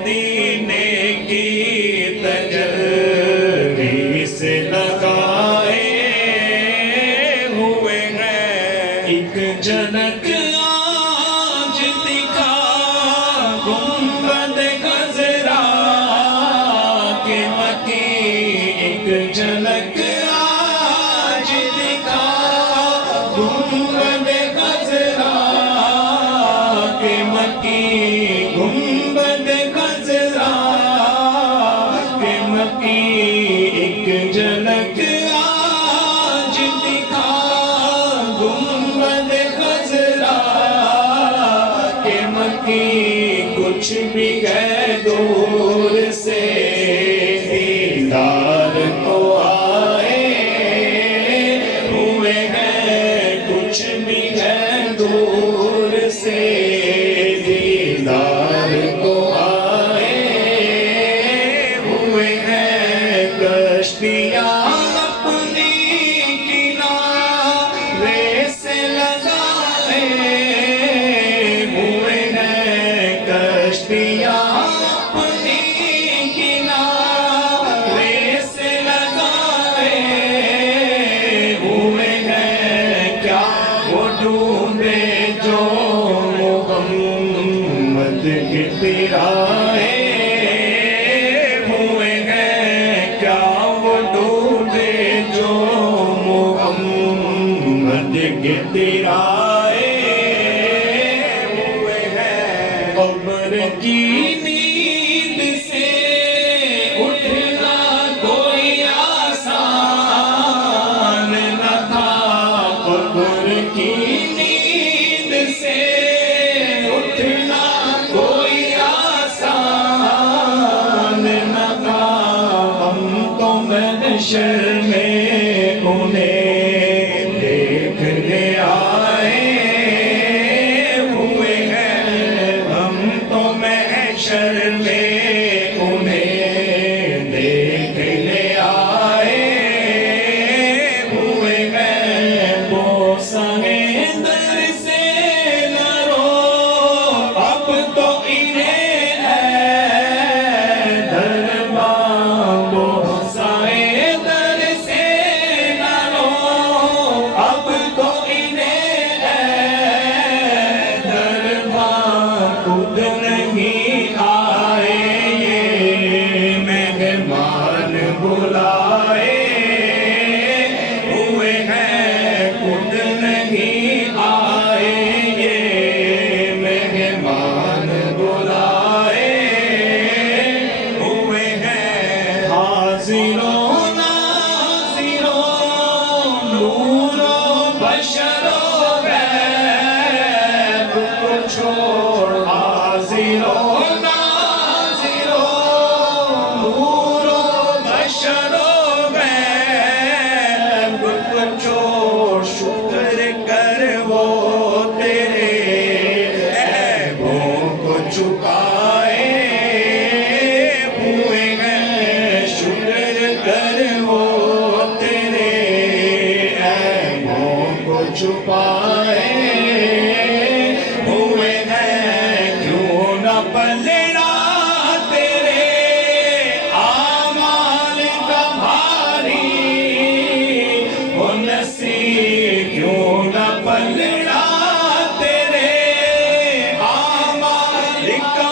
مدینے کی تجلی سے لگائے ہوئے ہیں ایک جھلک آج دکھا گنبد خضرا کے مکی ایک جھلک آج دکھا گنبد خضرا کے مکی گنبد خضرا کے مکی ایک جھلک آج دکھا گنبد خضرا کے مکی کچھ بھی ہے دور سے دیدار تو آئے ہوئے ہیں کچھ بھی ہے دور سے دیدار تو آئے ہوئے ہیں کشتیاں اپنی کنارے سے لگائے ہوئے ہیں کشتیاں اپنی کنارے سے لگائے ہوئے ہیں کیا وہ ڈوبے جو محمد کے پیرائے ہوئے ہیں کیا وہ ڈوبے جو محمد کے پیرائے ہوئے ہیں قبر کی نیند سے اٹھنا کوئی آسان نہ تھا قبر کی نیند سے اٹھنا کوئی آسان نہ تھا ہم تو محشر میں انہیں دیکھنے آئے ہوئے ہیں ہم تو محشر میں انہیں دیکھنے آئے ہوئے ہیں بوسہ در سے نہ رو اب تو انہیں ہے درباں بوسہ در سے نہ رو اب تو انہیں ہے درباں خود نہیں آئے یہ مہمان بلائے ہوئے ہیں خود نہیں آئے یہ مہمان بلائے ہوئے ہیں حاضروں ناظروں نور و بشر و غیب کو چھوڑ حاضروں ناظروں نور و بشر و غیب کو چھوڑ شکر کر وہ تیرے عیبوں کو چھپائے ہوئے ہیں شکر کر وہ تیرے عیبوں کو چھپائے ہوئے ہیں کیوں نہ پلڑا تیرے اعمال کا بھاری وہ نصیب کیوں نہ پلڑا تیرے اعمال کا